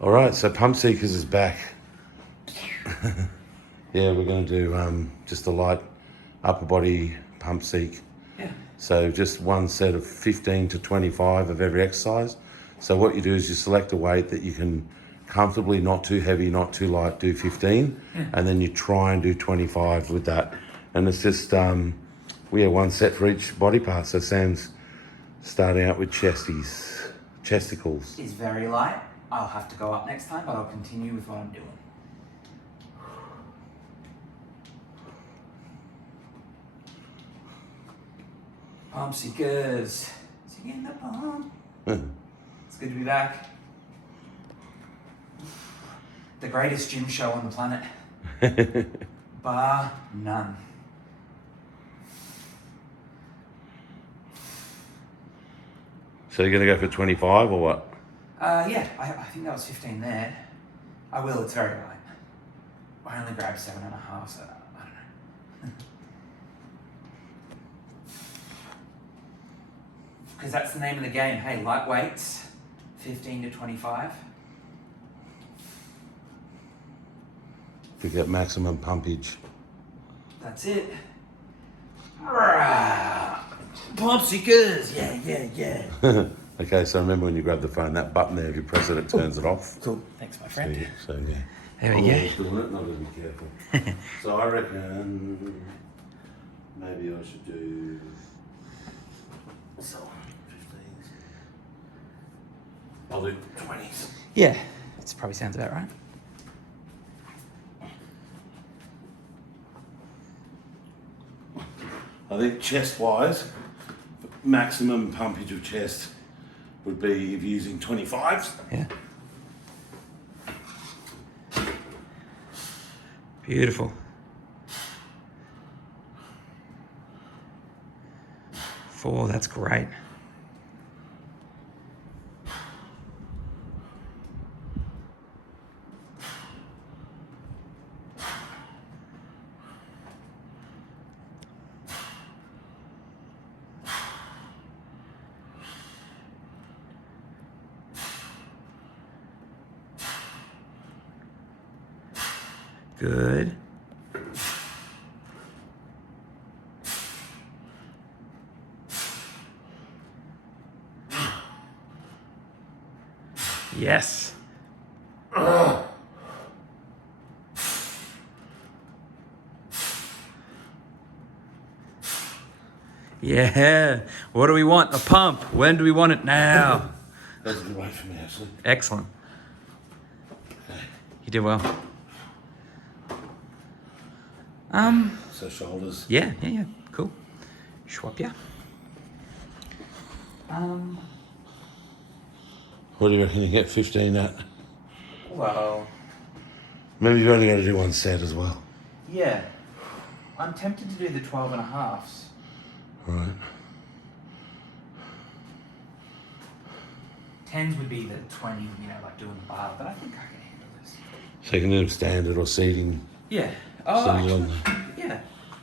All right, so Pump Seekers is back. Yeah, we're going to do just a light upper body pump seek. Yeah. So just one set of 15 to 25 of every exercise. So what you do is you select a weight that you can comfortably, not too heavy, not too light, do 15, and then you try and do 25 with that. And it's just, we have one set for each body part. So Sam's starting out with chesticles. It's very light. I'll have to go up next time, but I'll continue with what I'm doing. Pump Seekers. Seeking the pump. It's good to be back. The greatest gym show on the planet. Bar none. So you're going to go for 25 or what? Yeah, I think that was 15 there. I will, it's very light. I only grabbed 7.5, so I don't know. Because that's the name of the game. Hey, light weights, 15 to 25. To get maximum pumpage. That's it. Pump Seekers, yeah. Okay, so remember when you grab the phone, that button there, if you press it, it turns it off. Cool, thanks my friend. So yeah. There we go. Doing it, not to be careful. So I reckon maybe I should do 15s. I'll do 20s. Yeah, that probably sounds about right. I think chest-wise, maximum pumpage of chest would be if you're using 25s. Yeah. Beautiful. 4, that's great. Good. Yes. Yeah. What do we want? A pump. When do we want it? Now. That's a good weight for me, actually. Excellent. You did well. So shoulders. Yeah. Cool. Schwab, yeah. What do you reckon you get 15 at? Well, Maybe you've only got to do one set as well. yeah. I'm tempted to do the 12.5s. Right. 10s would be the 20, like doing the bar, but I think I can handle this. So you can do them standard or seating. Yeah. Oh, Single actually, yeah.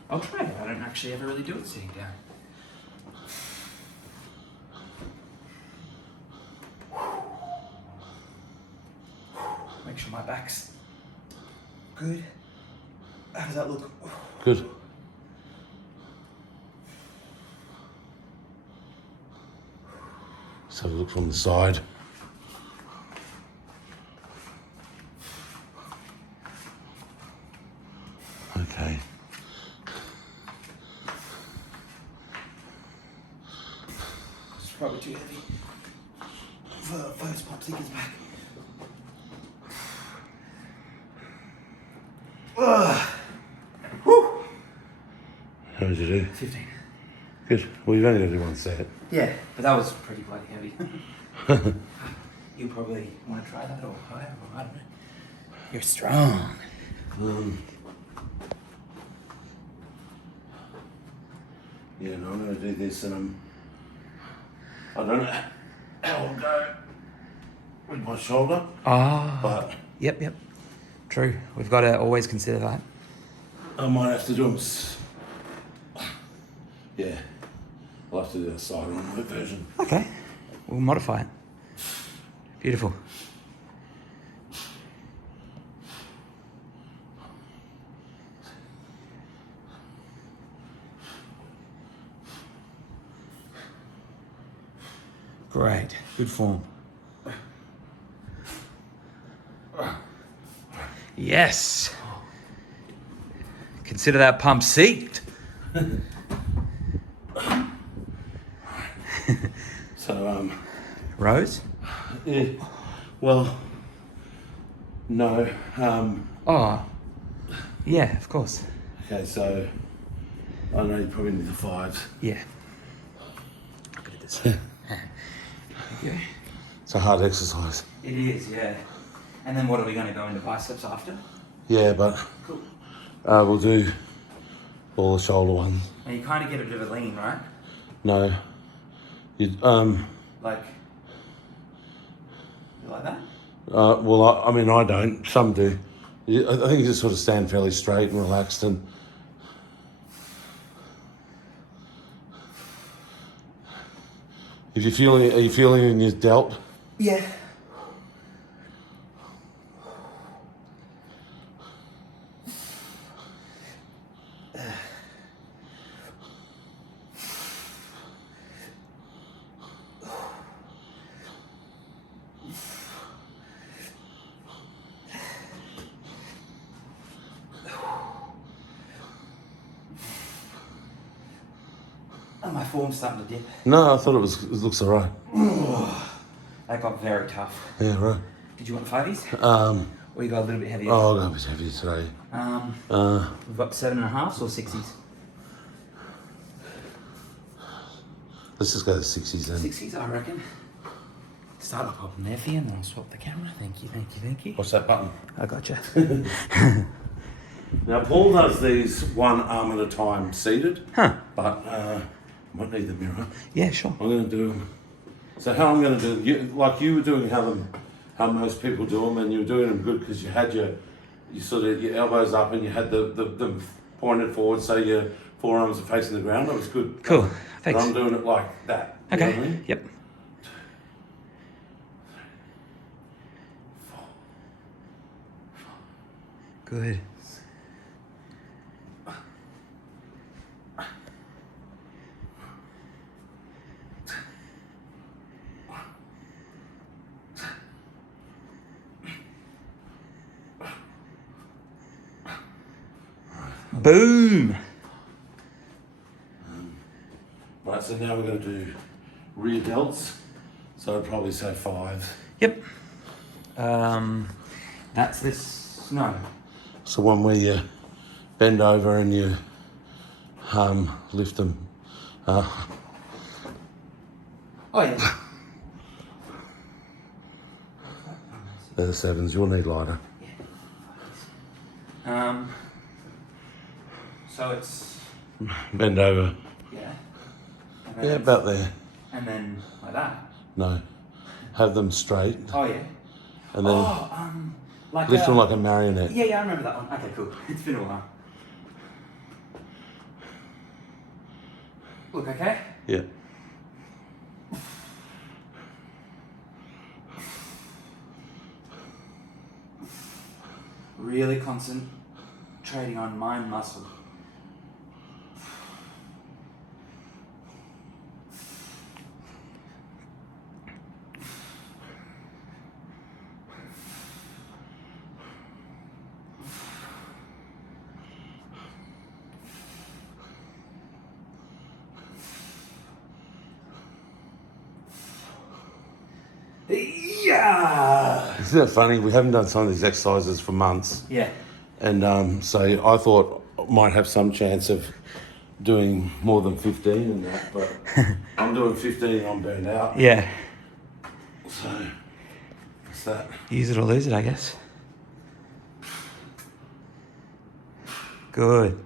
I'll try it. I don't actually ever really do it sitting down. Make sure my back's good. How does that look? Good. So look from the side. Okay. It's probably too heavy for first Pump Seekers back. Woo! How did you do? 15. Good. Well, you've only got to do one set. Yeah, but that was pretty bloody heavy. You probably want to try that or whatever, I don't know. You're strong. Yeah, no, I'm going to do this and I don't know how I'll go with my shoulder, but Yep. True. We've got to always consider that. I might have to do them. Yeah, I'll have to do a side on my version. Okay. We'll modify it. Beautiful. Great. Good form. Yes. Consider that pump seeked. So, Rose? yeah, well, no. Oh, yeah, of course. Okay, so I know you probably need the 5s. Yeah. I'm good at this. Thank you. It's a hard exercise. It is, yeah. And then what are we going to go into biceps after? Yeah, but Cool. we'll do all the shoulder ones. And you kind of get a bit of a lean, right? No. You, Like, you like that? well, I mean, I don't. Some do. I think you just sort of stand fairly straight and relaxed, and if you're feeling, are you feeling in your delt? Yeah. Oh, my form's starting to dip. No, I thought it looks all right. That got very tough. Yeah, right. Did you want 5s? Or you got a little bit heavier? Oh, that was heavy today. We've got 7.5s or 6s? Let's just go to 60s then. 6s, I reckon. Start up on there for you and then I'll swap the camera. Thank you, thank you, thank you. What's that button? I gotcha. Now, Paul does these one arm at a time seated. Huh. But might need the mirror. Yeah, sure. I'm going to do them. So how I'm going to do, like you were doing how most people do them, and you were doing them good because you had your elbows up and you had them pointed forward, so your forearms are facing the ground. That was good. Cool. But Thanks. I'm doing it like that. You Okay. know what I mean? Yep. Good. Boom. Right, so now we're going to do rear delts. So I'd probably say 5. Yep. That's this. No. It's the one where you bend over and you lift them. Oh yeah. They're the 7s. You'll need lighter. So it's Bend over. yeah. Yeah, about there. And then like that. No. Have them straight Oh yeah. and then Like lift them like a marionette. Yeah, I remember that one. Okay, cool. It's been a while. Look, okay? Yeah. Really concentrating on mind muscle. Yeah. Isn't that funny? We haven't done some of these exercises for months. Yeah. And so I thought I might have some chance of doing more than 15 and that, but I'm doing 15 and I'm burned out. Yeah. So, what's that? Use it or lose it, I guess. Good.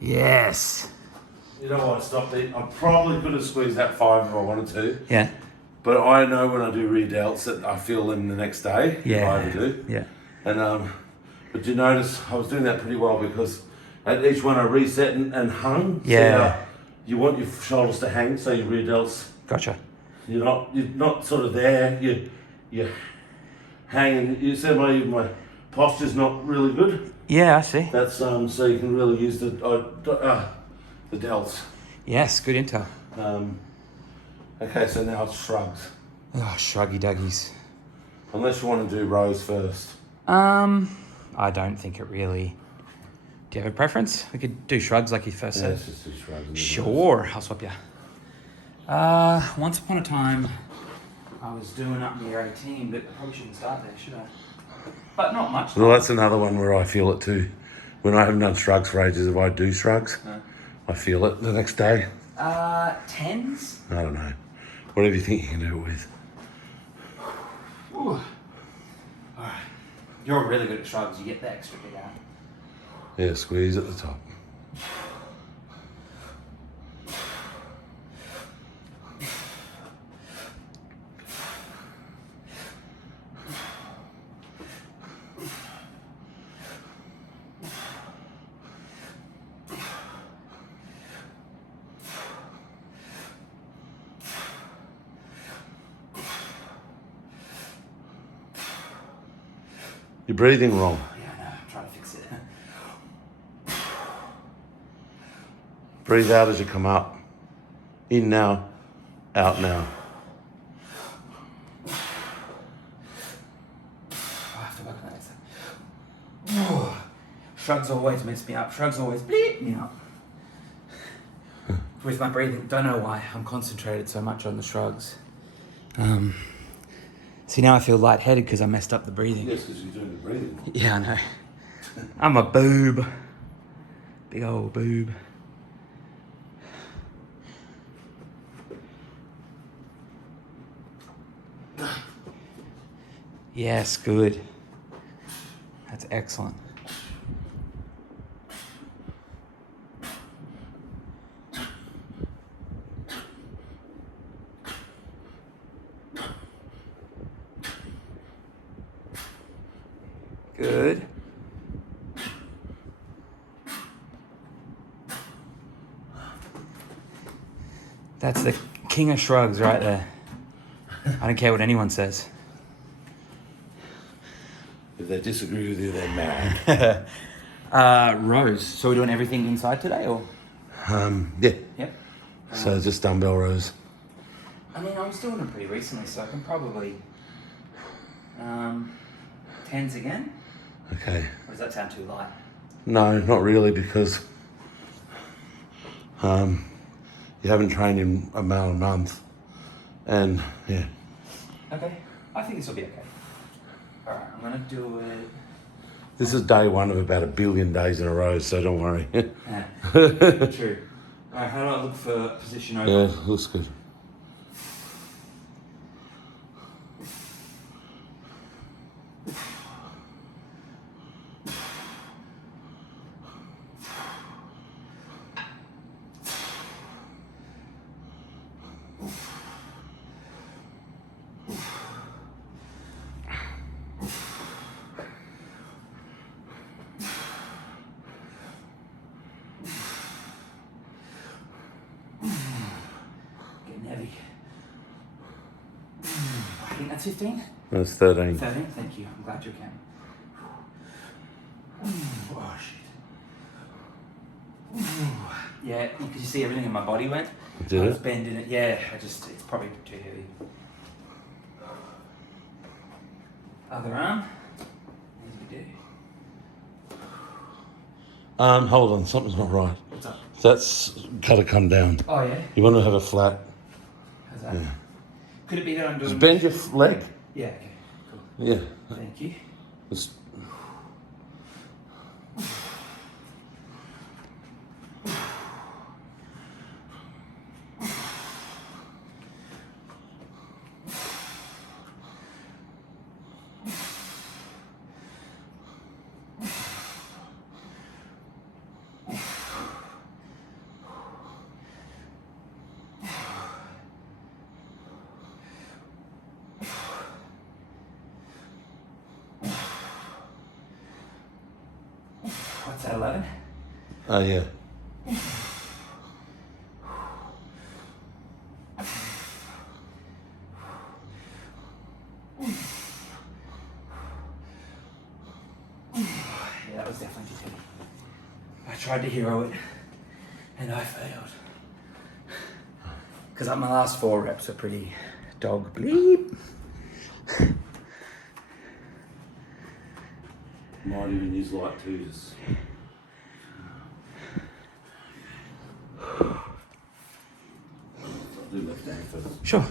Yes. You know what? I stopped eating. I probably could have squeezed that 5 if I wanted to. Yeah. But I know when I do rear delts that I feel them the next day. Yeah. If I ever do. Yeah. And But you notice I was doing that pretty well because at each one I reset and hung. Yeah. So, you want your shoulders to hang, so your rear delts. Gotcha. You're not sort of there. You're hanging. You see my posture's not really good. Yeah, I see. That's so you can really use the delts. Yes, good intel. Okay, so now it's shrugs. Oh, shruggy duggies. Unless you want to do rows first. I don't think it really... Do you have a preference? We could do shrugs like you first Yeah, said. let's just do shrugs. and then Sure, I'll swap you. Once upon a time, I was doing up near 18, but I probably shouldn't start there, should I? But not much. Well, that's another one where I feel it too. When I haven't done shrugs for ages, if I do shrugs, I feel it the next day. 10s? I don't know. Whatever you think you can do it with. Ooh. Alright. You're really good at shrugs, you get the extra bit out. Yeah, squeeze at the top. You're breathing wrong. Yeah, I know, I'm trying to fix it. Breathe out as you come up. In now, out now. I have to work on that next time. Shrugs always mess me up. Shrugs always bleep me up. With my breathing, don't know why. I'm concentrated so much on the shrugs. See, now I feel lightheaded because I messed up the breathing. Yes, because you're doing the breathing. Yeah, I know. I'm a boob. Big old boob. Yes, good. That's excellent. Good. That's the king of shrugs right there. I don't care what anyone says. If they disagree with you, they're mad. Rows. So we're doing everything inside today, or? Yeah. Yep. So just dumbbell rows. I mean, I was doing them pretty recently, so I can probably 10s again. Okay. Or does that sound too light? No, not really, because you haven't trained in about a month, and yeah. Okay. I think this will be okay. All right, I'm gonna do it. This is day one of about 1 billion days in a row, so don't worry. Yeah. True. All right, how do I look for position over? Yeah, looks good. Getting heavy. I think that's 15. That's 13. 13, thank you. I'm glad you're counting. Oh, shit. Yeah, because you see everything in my body went. Did I was it? bending it. Yeah, it's probably too heavy. Other arm. As we do. Hold on, something's not right. What's up? That's got to come down. Oh, yeah? You want to have a flat. How's that? Yeah. Could it be that I'm doing... Just bend your leg. Yeah, okay. Cool. Yeah. Thank you. Just- What's that, 11? Oh, yeah. Yeah, that was definitely too heavy. I tried to hero it, and I failed. Because my last 4 reps are pretty dog bleep. Might even use light twos. I'll do left hand first. Sure.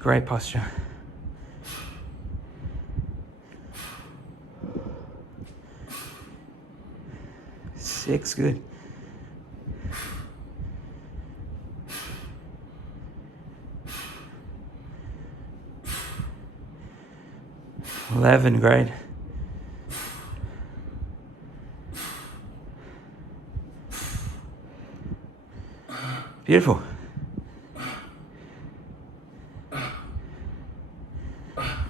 Great posture. Six, good. $11, great. Beautiful.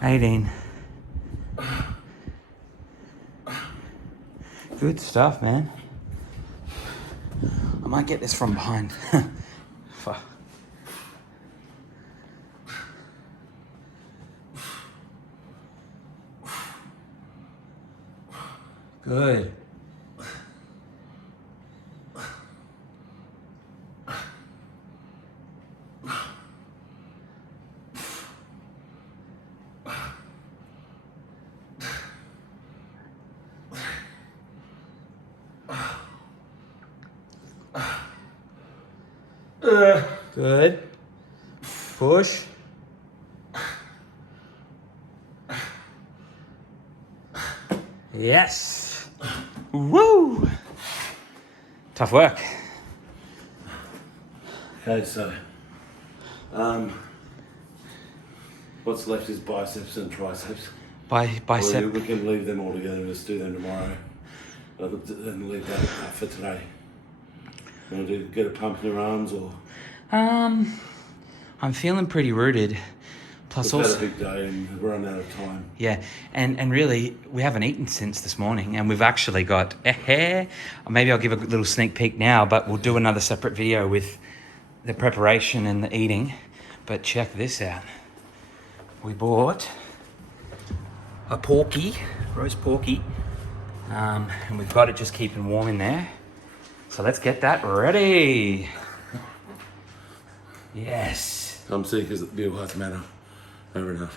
$18. Good stuff, man. I might get this from behind. Fuck. Good. Good. Push. Yes. Woo. Tough work. Okay, so what's left is biceps and triceps. Bicep. Or we can leave them all together and just do them tomorrow. And leave that up for today. You want to get a pump in your arms or? I'm feeling pretty rooted. Plus We've also, had a big day and we're running out of time. yeah, and really we haven't eaten since this morning, and we've actually got maybe I'll give a little sneak peek now, but we'll do another separate video with the preparation and the eating. But check this out. We bought a roast porky, and we've got it just keeping warm in there. So let's get that ready. Yes. I'm sick as the Bill Hearts matter. Over enough.